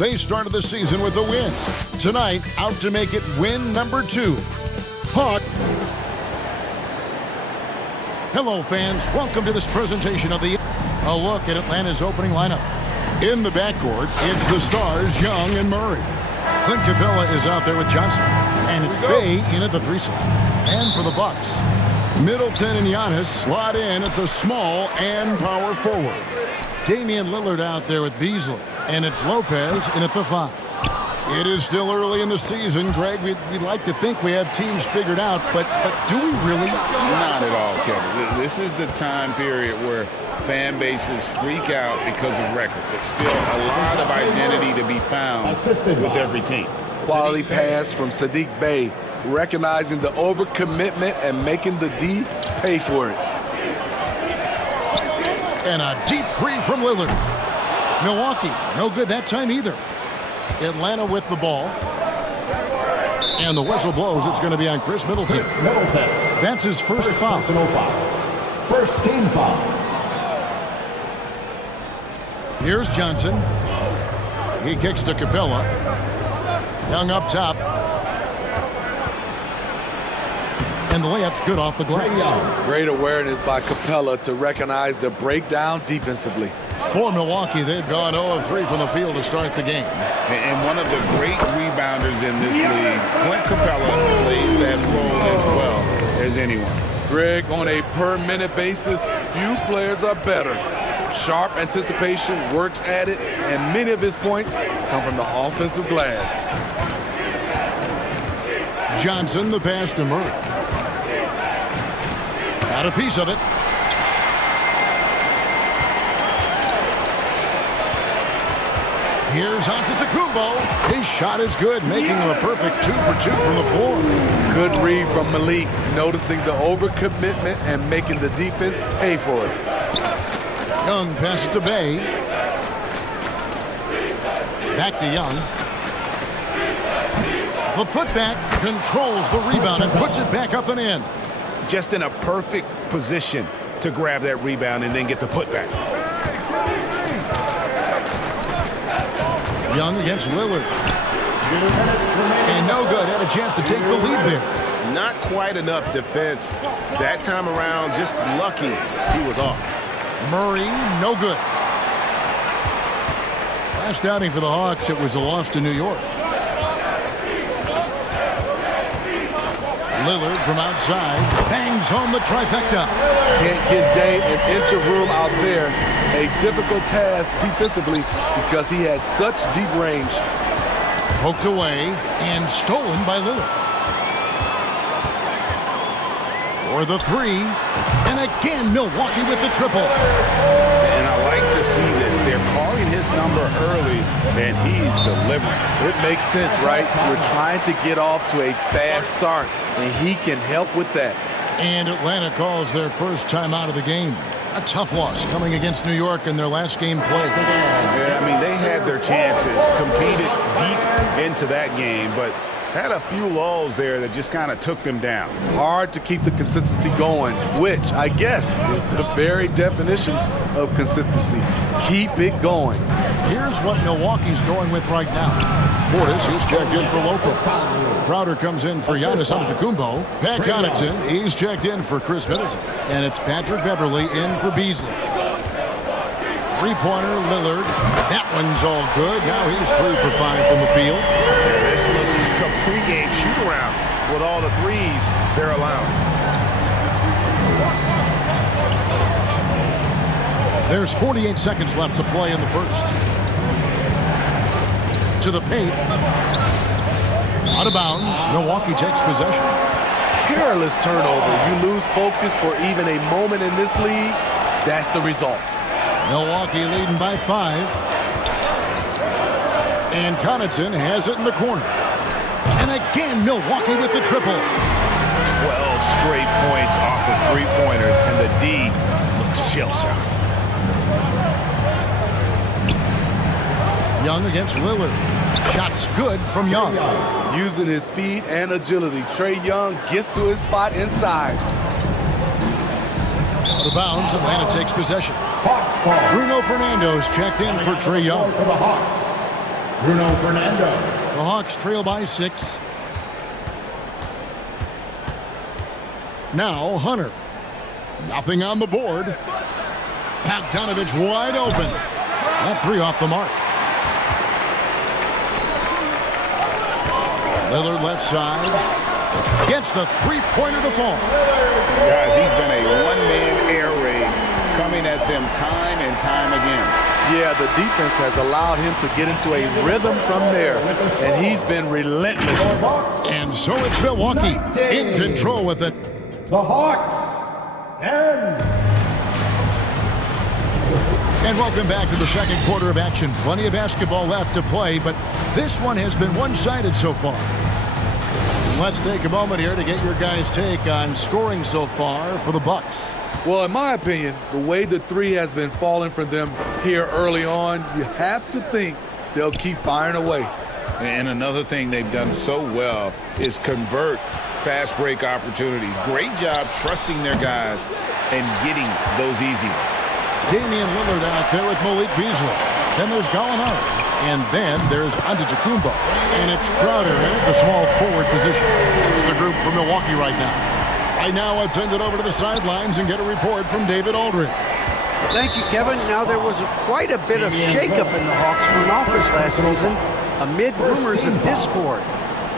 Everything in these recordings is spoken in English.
They started the season with a win. Tonight, out to make it win number 2. Hawk. Hello, fans. Welcome to this presentation of a look at Atlanta's opening lineup. In the backcourt, it's the stars, Young and Murray. Clint Capella is out there with Johnson. And it's Bay in at the 3 slot. And for the Bucks, Middleton and Giannis slot in at the small and power forward. Damian Lillard out there with Beasley. And it's Lopez in at the 5. It is still early in the season, Greg. We'd like to think we have teams figured out, but do we really? Not at all, Kevin. This is the time period where fan bases freak out because of records. It's still a lot of identity to be found with every team. Quality pass from Saddiq Bey, recognizing the overcommitment and making the D pay for it. And a deep 3 from Lillard. Milwaukee, no good that time either. Atlanta with the ball. And the whistle blows. It's going to be on Chris Middleton. That's his first foul. First team foul. Here's Johnson. He kicks to Capella. Young up top. And the layup's good off the glass. Great awareness by Capella to recognize the breakdown defensively. For Milwaukee, they've gone 0 of 3 from the field to start the game. And one of the great rebounders in this league, Clint Capella, plays that role as well as anyone. Greg, on a per-minute basis, few players are better. Sharp anticipation, works at it, and many of his points come from the offensive glass. Johnson, the pass to Murray. Got a piece of it. Here's Antetokounmpo. His shot is good, making him a perfect 2 for 2 from the floor. Good read from Malik, noticing the overcommitment and making the defense pay for it. Young pass to Bay. Back to Young. The putback controls the rebound and puts it back up and in. Just in a perfect position to grab that rebound and then get the putback. Young against Lillard. And no good. Had a chance to take the lead there. Not quite enough defense. That time around, just lucky he was off. Murray, no good. Last outing for the Hawks, it was a loss to New York. Lillard from outside bangs home the trifecta. Can't give Dame an inch of room out there. A difficult task defensively because he has such deep range. Poked away and stolen by Lillard. For the 3. And again, Milwaukee with the triple. And I like to see this. They're calling his number early, and he's delivering. It makes sense, right? We're trying to get off to a fast start, and he can help with that. And Atlanta calls their first time out of the game. A tough loss coming against New York in their last game played. Yeah, I mean, they had their chances, competed deep into that game, but had a few lulls there that just kind of took them down. Hard to keep the consistency going, which I guess is the very definition of consistency. Keep it going. Here's what Milwaukee's going with right now. Portis is checked in for Lopez. Crowder comes in for Giannis Antetokounmpo. Pat Connaughton, he's checked in for Chris Middleton. And it's Patrick Beverley in for Beasley. Three-pointer, Lillard. That one's all good. Now he's 3 for 5 from the field. Yeah, this looks like a pregame shoot-around with all the threes they're allowing. There's 48 seconds left to play in the first. To the paint. Out of bounds. Milwaukee takes possession. Careless turnover. You lose focus for even a moment in this league. That's the result. Milwaukee leading by 5. And Connaughton has it in the corner. And again, Milwaukee with the triple. 12 straight points off of three-pointers, and the D looks shell-shocked. Young against Lillard. Shots good from Young. Using his speed and agility, Trae Young gets to his spot inside. Out of bounds, Atlanta takes possession. Bruno Fernando's checked in for Trae Young. Bruno Fernando. The Hawks trail by 6. Now Hunter. Nothing on the board. Bogdanovich wide open. That 3 off the mark. Lillard left side. Gets the three-pointer to fall. Guys, he's been a one-man air raid coming at them time and time again. Yeah, the defense has allowed him to get into a rhythm from there, and he's been relentless. And so it's Milwaukee in control with it. The Hawks. And welcome back to the second quarter of action. Plenty of basketball left to play, but this one has been one-sided so far. Let's take a moment here to get your guys' take on scoring so far for the Bucks. Well, in my opinion, the way the 3 has been falling for them here early on, you have to think they'll keep firing away. And another thing they've done so well is convert fast break opportunities. Great job trusting their guys and getting those easy ones. Damian Lillard out there with Malik Beasley. Then there's Gallinari. And then there's Antetokounmpo. And it's Crowder in the small forward position. That's the group for Milwaukee right now. Right now, let's send it over to the sidelines and get a report from David Aldridge. Thank you, Kevin. Now, there was quite a bit of shakeup in the Hawks front office last season amid rumors of discord.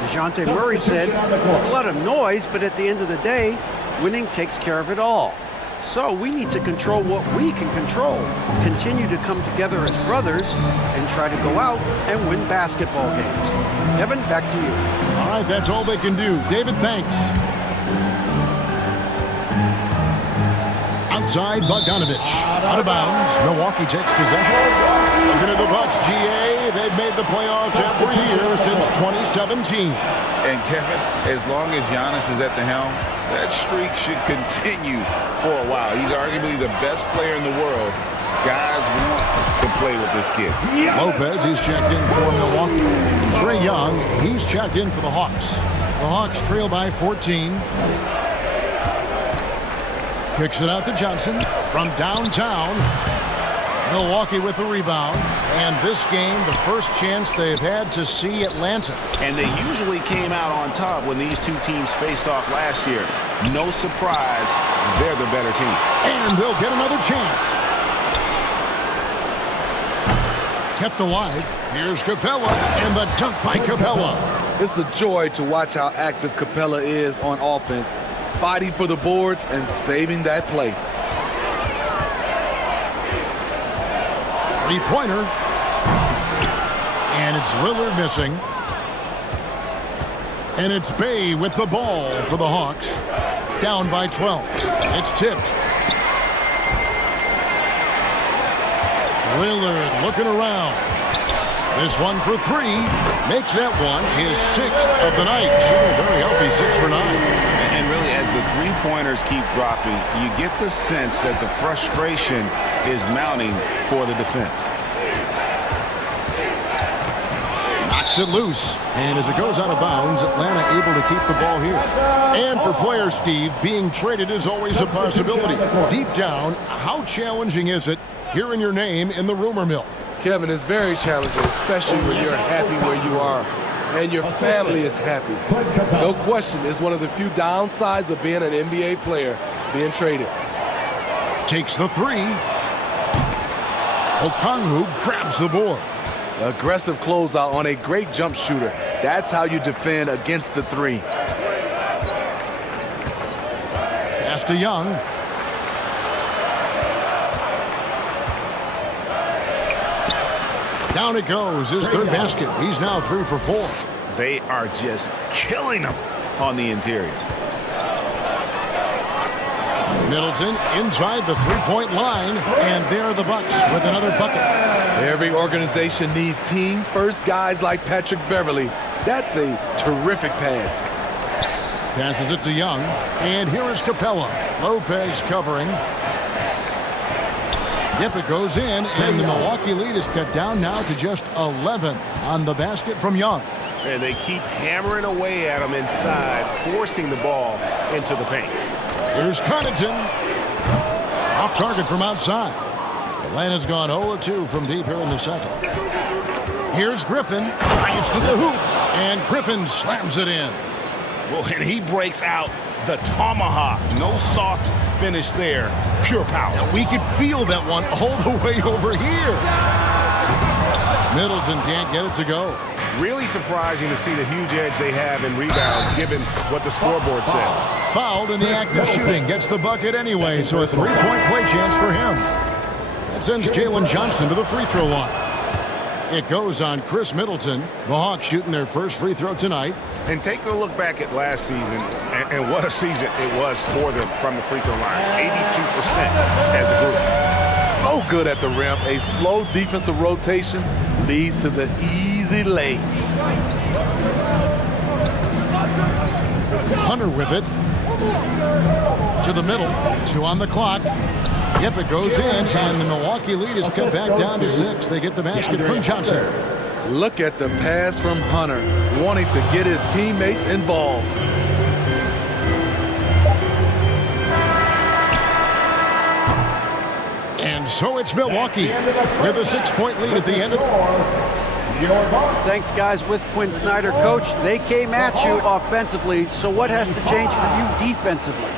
DeJounte Murray said there's a lot of noise, but at the end of the day, winning takes care of it all. So we need to control what we can control, continue to come together as brothers, and try to go out and win basketball games. Kevin, back to you. All right, that's all they can do. David, thanks. Outside, Bogdanovich. Out of bounds. Milwaukee takes possession. Looking at the Bucks, GA. They've made the playoffs every year since 2017. And Kevin, as long as Giannis is at the helm, that streak should continue for a while. He's arguably the best player in the world. Guys want to play with this kid. Lopez, he's checked in for Milwaukee. Trae Young, he's checked in for the Hawks. The Hawks trail by 14. Kicks it out to Johnson from downtown. Milwaukee with the rebound. And this game, the first chance they've had to see Atlanta. And they usually came out on top when these two teams faced off last year. No surprise, they're the better team. And they'll get another chance. Kept alive. Here's Capella, and the dunk by Capella. It's a joy to watch how active Capella is on offense, fighting for the boards and saving that play. Three-pointer. And it's Lillard missing. And it's Bay with the ball for the Hawks. Down by 12. It's tipped. Lillard looking around. This one for 3. Makes that one his 6th of the night. Shooting very healthy, 6 for 9. And really, as the three-pointers keep dropping, you get the sense that the frustration is mounting for the defense. Knocks it loose. And as it goes out of bounds, Atlanta able to keep the ball here. And for players, Steve, being traded is always a possibility. Deep down, how challenging is it hearing your name in the rumor mill? Kevin, it's very challenging, especially when you're happy where you are and your family is happy. No question, it's one of the few downsides of being an NBA player, being traded. Takes the 3. Okongwu grabs the board. Aggressive closeout on a great jump shooter. That's how you defend against the 3. Pass to Young. Down it goes. His third basket. He's now 3 for 4. They are just killing them on the interior. Middleton inside the three-point line. And there are the Bucks with another bucket. Every organization needs team-first guys like Patrick Beverley. That's a terrific pass. Passes it to Young. And here is Capella. Lopez covering. Yep, it goes in, and the Milwaukee lead is cut down now to just 11 on the basket from Young. And they keep hammering away at them inside, forcing the ball into the paint. Here's Connaughton. Off target from outside. Atlanta's gone 0-2 from deep here in the second. Here's Griffin. Drives to the hoop. And Griffin slams it in. Well, and he breaks out the tomahawk. No soft finish there. Pure power. Now we could feel that one all the way over here. Middleton can't get it to go. Really surprising to see the huge edge they have in rebounds, given what the scoreboard says. Fouled in the act of shooting. Gets the bucket anyway, so a three-point play chance for him. That sends Jalen Johnson to the free throw line. It goes on Chris Middleton. The Hawks shooting their first free throw tonight. And take a look back at last season, and what a season it was for them from the free throw line. 82% as a group. So good at the rim. A slow defensive rotation leads to the easy lay. Hunter with it. To the middle. 2 on the clock. Yep, it goes in, and the Milwaukee lead is cut back down to 6. They get the basket from Johnson. Look at the pass from Hunter, wanting to get his teammates involved. And so it's Milwaukee with a 6-point lead at the end of the Thanks, guys. With Quinn Snyder, coach, they came at you offensively. So what has to change for you defensively?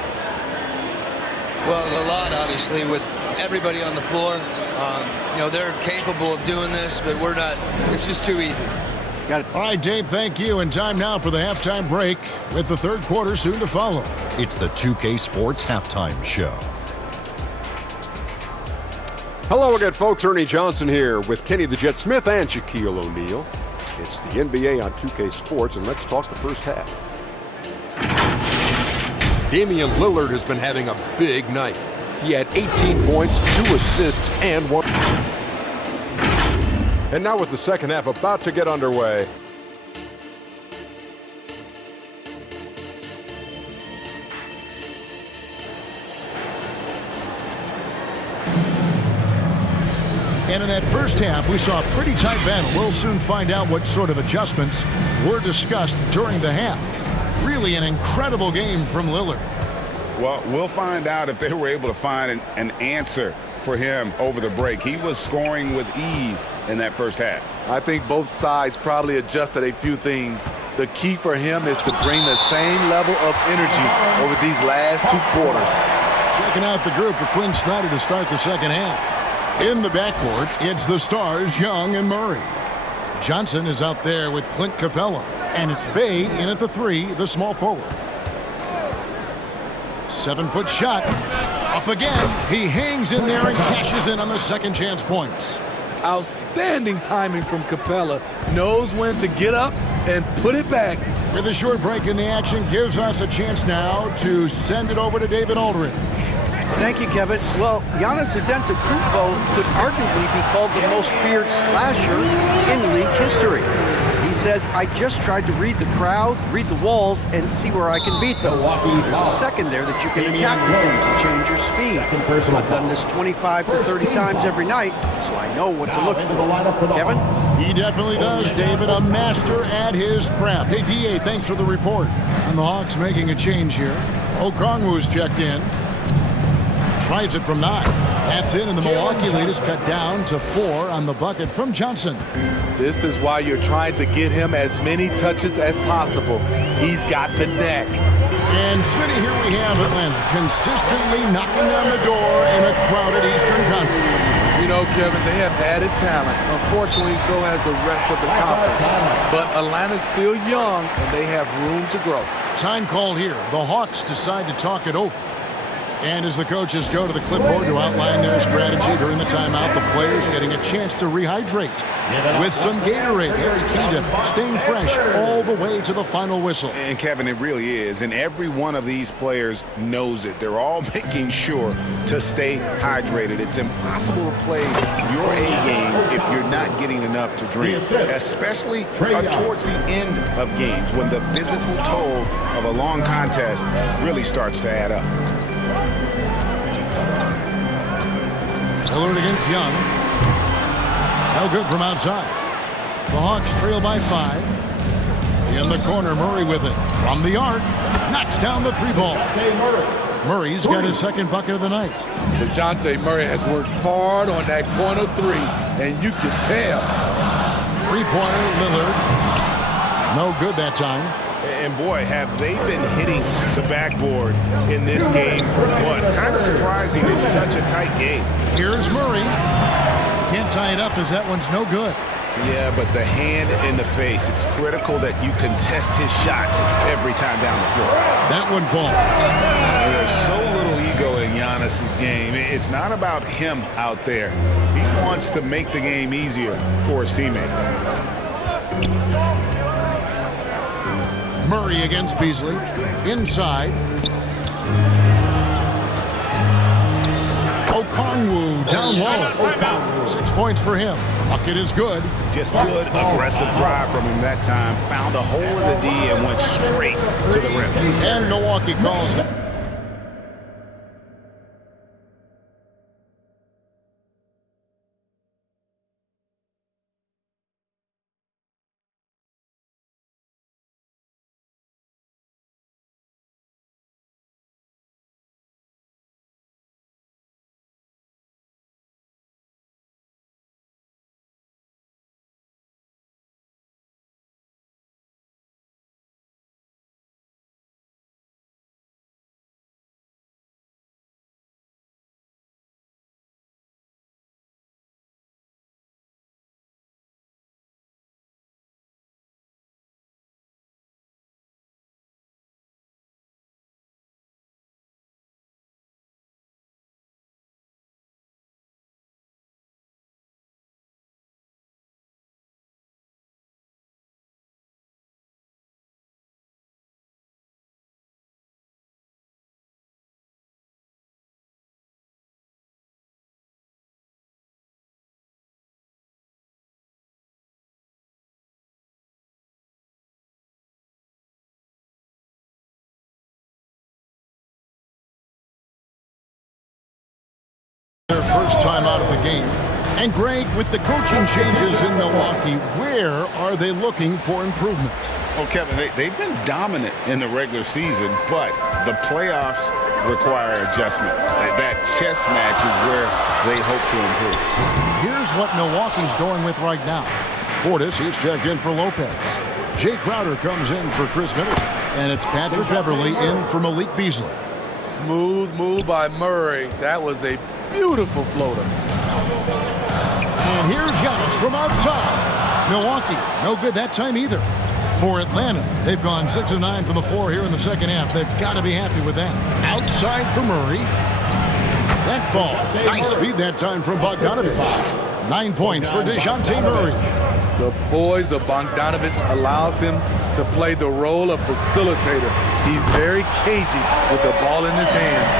Well, a lot, obviously, with everybody on the floor. You know, they're capable of doing this, but we're not. It's just too easy. Got it. All right, Dave, thank you. And time now for the halftime break with the third quarter soon to follow. It's the 2K Sports Halftime Show. Hello again, folks. Ernie Johnson here with Kenny the Jet Smith and Shaquille O'Neal. It's the NBA on 2K Sports, and let's talk the first half. Damian Lillard has been having a big night. He had 18 points, 2 assists, and 1. And now with the second half about to get underway. And in that first half, we saw a pretty tight battle. We'll soon find out what sort of adjustments were discussed during the half. Really an incredible game from Lillard. Well, we'll find out if they were able to find an answer for him over the break. He was scoring with ease in that first half. I think both sides probably adjusted a few things. The key for him is to bring the same level of energy over these last 2 quarters. Checking out the group for Quinn Snyder to start the second half. In the backcourt, it's the stars, Young and Murray. Johnson is out there with Clint Capella. And it's Bay in at the 3, the small forward. 7-foot shot. Up again. He hangs in there and cashes in on the second chance points. Outstanding timing from Capella. Knows when to get up and put it back. With a short break in the action, gives us a chance now to send it over to David Aldridge. Thank you, Kevin. Well, Giannis Antetokounmpo could arguably be called the most feared slasher in league history. He says, I just tried to read the crowd, read the walls, and see where I can beat them. There's a second there that you can attack the seams and change your speed. I've done this 25 to 30 times every night, so I know what to look for. Kevin? He definitely does, David. A master at his craft. Hey, D.A., thanks for the report. And the Hawks making a change here. Okongwu's checked in. Tries it from 9. That's in, and the Milwaukee lead is cut down to 4 on the bucket from Johnson. This is why you're trying to get him as many touches as possible. He's got the neck. And Smitty, here we have Atlanta consistently knocking on the door in a crowded Eastern Conference. You know, Kevin, they have added talent. Unfortunately, so has the rest of the conference. But Atlanta's still young, and they have room to grow. Time call here. The Hawks decide to talk it over. And as the coaches go to the clipboard to outline their strategy during the timeout, the players getting a chance to rehydrate with some Gatorade. That's key to staying fresh all the way to the final whistle. And Kevin, it really is. And every one of these players knows it. They're all making sure to stay hydrated. It's impossible to play your A game if you're not getting enough to drink, especially towards the end of games when the physical toll of a long contest really starts to add up. Lillard against Young. No good from outside. The Hawks trail by 5. In the corner, Murray with it. From the arc. Knocks down the 3 ball. Murray's got his second bucket of the night. DeJounte Murray has worked hard on that corner 3, and you can tell. Three-pointer, Lillard. No good that time. And boy, have they been hitting the backboard in this game. What? Kind of surprising it's such a tight game. Here's Murray. Can't tie it up as that one's no good. Yeah, but the hand in the face, it's critical that you contest his shots every time down the floor. That one falls. There's so little ego in Giannis's game. It's not about him out there. He wants to make the game easier for his teammates. Murray against Beasley. Inside. Okongwu down low. 6 points for him. Bucket is good. Just good, aggressive drive from him that time. Found a hole in the D and went straight to the rim. And Milwaukee calls that. Their first time out of the game. And Greg, with the coaching changes in Milwaukee, where are they looking for improvement? Well, Kevin, they've been dominant in the regular season, but the playoffs require adjustments. That chess match is where they hope to improve. Here's what Milwaukee's going with right now. Portis is checked in for Lopez. Jay Crowder comes in for Chris Middleton. And it's Patrick Beverley in for Malik Beasley. Smooth move by Murray. That was a beautiful floater. And here's Giannis from outside. Milwaukee, no good that time either. For Atlanta, they've gone 6 of 9 from the floor here in the second half. They've got to be happy with that. Outside for Murray. That falls. Nice feed that time from Bogdanovich. 9 points for DeJounte Murray. The poise of Bogdanovich allows him to play the role of facilitator. He's very cagey with the ball in his hands.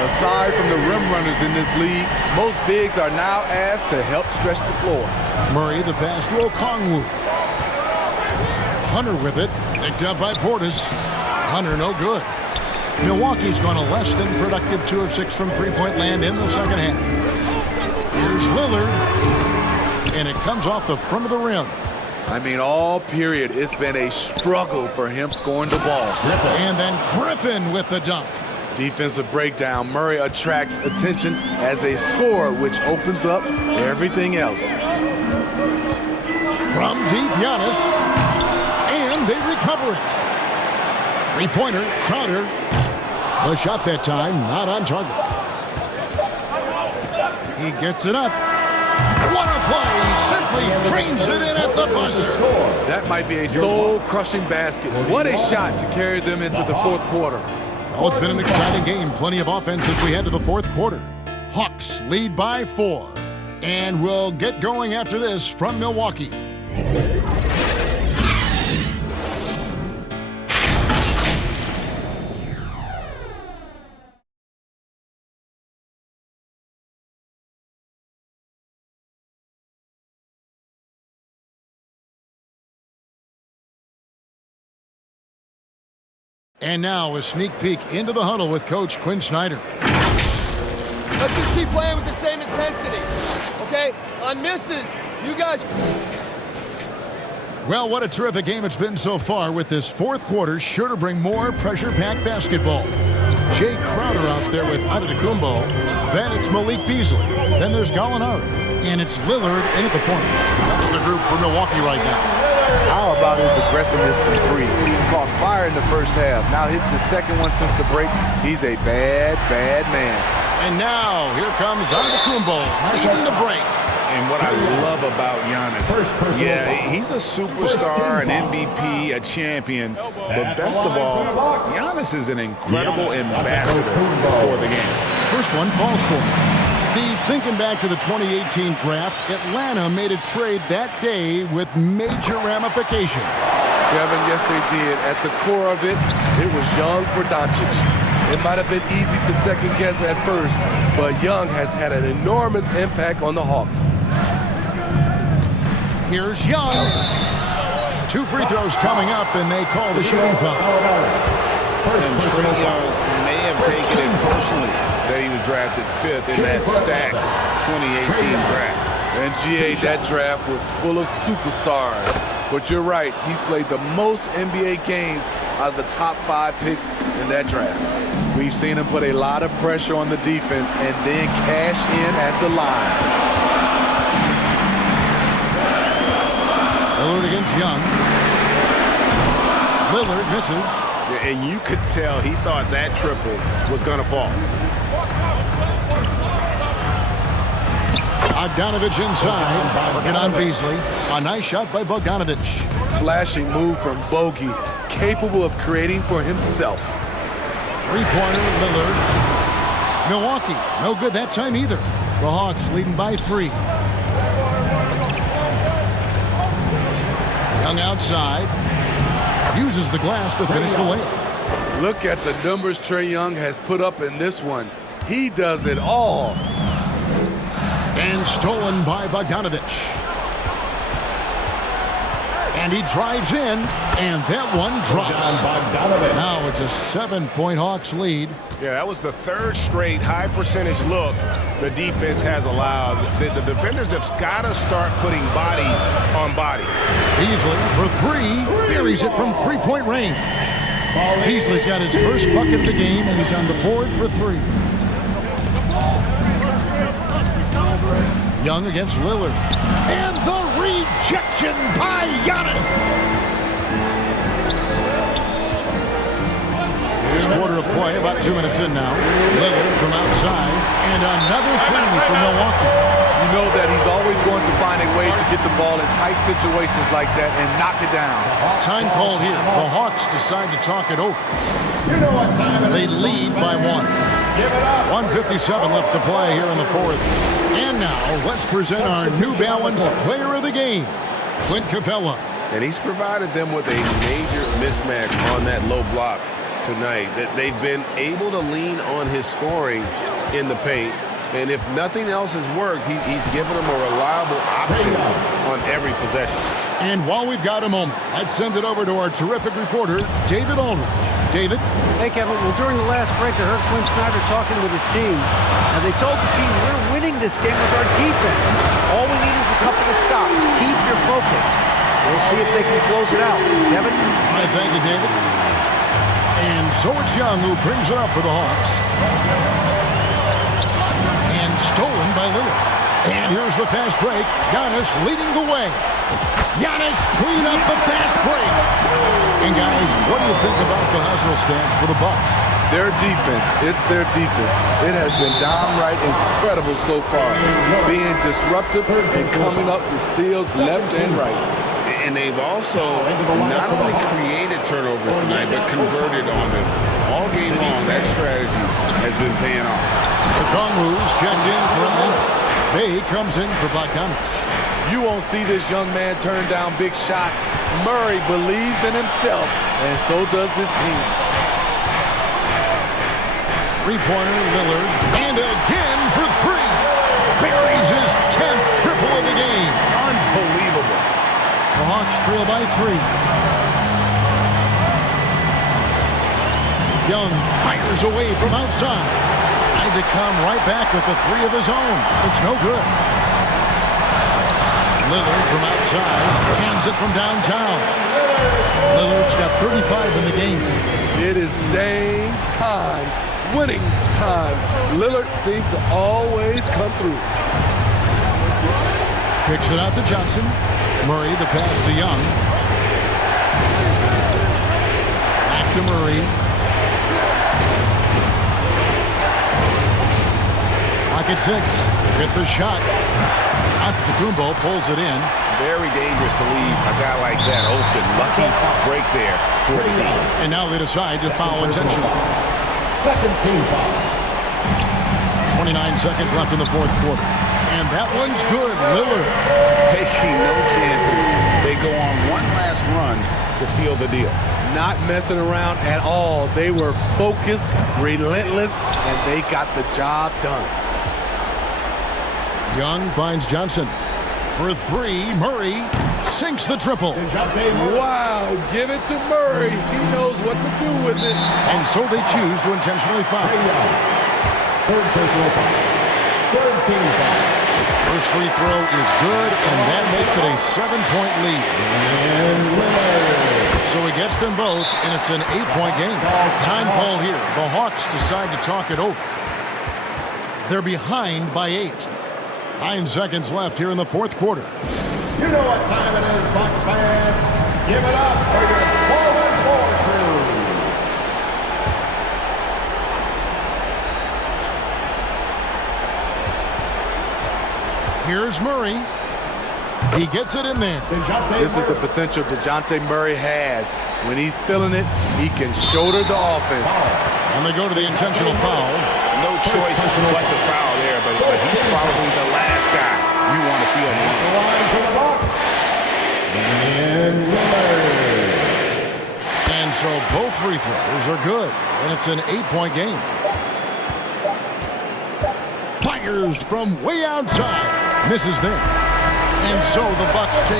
Aside from the rim runners in this league, most bigs are now asked to help stretch the floor. Murray the pass to Okongwu. Hunter with it. Picked up by Portis. Hunter no good. Milwaukee's gone a less than productive 2 of 6 from three-point land in the second half. Here's Lillard. And it comes off the front of the rim. I mean, all period, it's been a struggle for him scoring the ball. And then Griffin with the dunk. Defensive breakdown. Murray attracts attention as a scorer, which opens up everything else. From deep, Giannis. And they recover it. Three-pointer, Crowder. The shot that time, not on target. He gets it up. What a play! Simply drains it in at the buzzer. That might be a soul-crushing basket. What a shot to carry them into the fourth quarter. Well, it's been an exciting game. Plenty of offense as we head to the fourth quarter. Hawks lead by 4. And we'll get going after this from Milwaukee. And now a sneak peek into the huddle with Coach Quinn Snyder. Let's just keep playing with the same intensity, okay? On misses, you guys... Well, what a terrific game it's been so far, with this fourth quarter sure to bring more pressure-packed basketball. Jay Crowder out there with Antetokounmpo. Then it's Malik Beasley. Then there's Gallinari. And it's Lillard in at the point. That's the group for Milwaukee right now. How about his aggressiveness from three? He caught fire in the first half. Now hits his second one since the break. He's a bad, bad man. And now, here comes Antetokounmpo, leading the break. And what I love about Giannis, he's a superstar, an MVP, a champion. But best of all, Giannis is an incredible ambassador for the game. First one falls for him. Steve, thinking back to the 2018 draft, Atlanta made a trade that day with major ramifications. Kevin, yes they did. At the core of it, it was Young for Doncic. It might have been easy to second guess at first, but Young has had an enormous impact on the Hawks. Here's Young. 2 free throws coming up, and they call the shooting foul. And Trae Young may have taken it personally that he was drafted 5th in that stacked 2018 draft. And GA, that draft was full of superstars. But you're right, he's played the most NBA games out of the top 5 picks in that draft. We've seen him put a lot of pressure on the defense and then cash in at the line. Lillard against Young. Lillard misses. And you could tell he thought that triple was going to fall. Bogdanovich inside, working on Beasley. A nice shot by Bogdanovich. Flashing move from Bogey, capable of creating for himself. Three-pointer, Lillard. Milwaukee, no good that time either. The Hawks leading by 3. Young outside. Uses the glass to finish the layup. Look at the numbers Trae Young has put up in this one. He does it all. And stolen by Bogdanovich. And he drives in, and that one drops. Now it's a 7-point Hawks lead. Yeah, that was the 3rd straight high percentage look the defense has allowed. The defenders have got to start putting bodies on bodies. Beasley for 3. Buries it from 3-point range. Beasley's got his first bucket of the game, and he's on the board for 3. Young against Lillard. And the rejection by Giannis. This quarter of play, about 2 minutes in now. Lillard from outside, and another 3 from Milwaukee. You know that he's always going to find a way to get the ball in tight situations like that and knock it down. Time called here. The Hawks decide to talk it over. They lead by 1. 1:57 left to play here in the 4th. And now, let's present our New Balance Player of the Game, Clint Capella. And he's provided them with a major mismatch on that low block tonight. That they've been able to lean on his scoring in the paint. And if nothing else has worked, he's given them a reliable option on every possession. And while we've got a moment, let's send it over to our terrific reporter, David Aldridge. David? Hey, Kevin. Well, during the last break, I heard Quinn Snyder talking with his team. And they told the team, we're winning this game with our defense. All we need is a couple of stops. Keep your focus. We'll see if they can close it out. Kevin? All right, thank you, David. And so it's Young who brings it up for the Hawks. And stolen by Lillard. And here's the fast break. Giannis leading the way. Giannis clean up the fast break. And guys, what do you think about the hustle stance for the Bucks? Their defense, it's their defense. It has been downright incredible so far. Being disruptive and coming up with steals left and right. And they've also not only created turnovers tonight, but converted on them. All game long, that strategy has been paying off. The Kongu's checked in for Atlanta. Bay comes in for Bogdanovich. You won't see this young man turn down big shots. Murray believes in himself, and so does this team. Three-pointer, Lillard, and again for 3. Buries his 10th triple of the game. Unbelievable. The Hawks trail by 3. Young fires away from outside. Trying to come right back with the 3 of his own. It's no good. Lillard from outside. Cans it from downtown. Lillard's got 35 in the game. It is dang time. Winning time. Lillard seems to always come through. Kicks it out to Johnson. Murray, the pass to Young. Back to Murray. Pocket 6. Hit the shot. Antetokounmpo pulls it in. Very dangerous to leave a guy like that open. Lucky break there for the team. And now they decide to foul intentionally. Second team foul. 29 seconds left in the fourth quarter. And that one's good. Lillard. Taking no chances. They go on one last run to seal the deal. Not messing around at all. They were focused, relentless, and they got the job done. Young finds Johnson. For 3, Murray sinks the triple. Wow, give it to Murray. He knows what to do with it. And so they choose to intentionally foul. Third personal foul. Third team foul. First free throw is good, and that makes it a 7-point lead. And Lillard. So he gets them both, and it's an 8-point game. Time call here. The Hawks decide to talk it over. They're behind by 8. 9 seconds left here in the fourth quarter. You know what time it is, Bucks fans. Give it up for your 4-on-4 crew. Here's Murray. He gets it in there. This is the potential DeJounte Murray has. When he's feeling it, he can shoulder the offense. And they go to the intentional foul. No choice but to foul there, but he's probably the last guy you want to see on the line for the Bucks. And Lillard. And so both free throws are good, and it's an 8-point game. Fires from way outside. Misses there. And so the Bucks take